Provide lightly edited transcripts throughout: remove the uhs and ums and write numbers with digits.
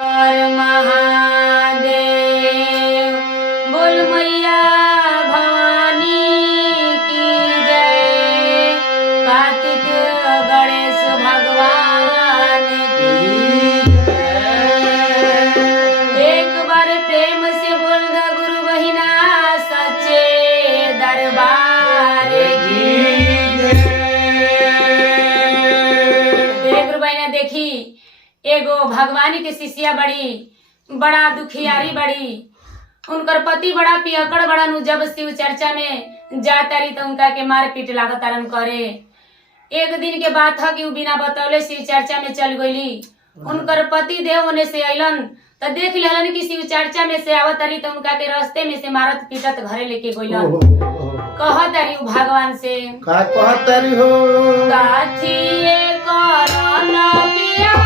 हर महादेव। बोल मैया भवानी की जय। कार्तिक गणेश भगवान की जय। एक बार प्रेम से बोल द गुरु बहिना सच्चे दरबार की जय। गुरु बहिना देखी एगो भगवानी के शिष्या बड़ा दुखियारी बड़ी। उनकर पति बड़ा पियकड़ बड़न। जब शिव चर्चा में जातारी तो उनका के मार पीट लागतारन करे। एक दिन के बात है कि उ बिना बतौले शिव चर्चा में चल गईली। उनकर पति देव होने से अलन तो देख लेलन कि शिव चर्चा में से आवतारी तो उनका के रास्ते में से मारत पीटत घरे लेके गईलन। कहतारी उ भगवान से का कहतारी हो काठिए करन पिया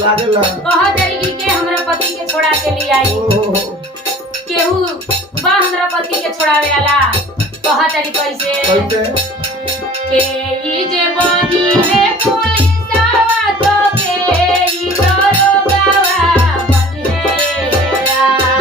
लागेला कह तरीके के हमरा पति के छोड़ा के ले आई केहू बा हमरा पति के छोड़ावे वाला कह तरी कैसे के ई जे बनी है पुलिसवा तो के ई दरोगावा बनी है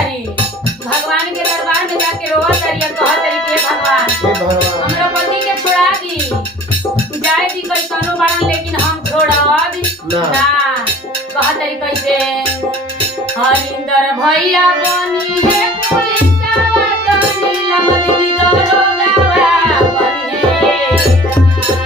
भगवान के दरबार में जाके रोआ करिए कह तरीके भगवान हमरा पति के छोड़ा दी जाए दी कैसनो बाड़न लेकिन हम छोड़ब ना कह तरीके से हरिंदर भैया बनी है पुलिसवा तो नीलम दीदी दरोगावा बनी है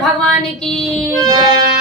भगवान की जय।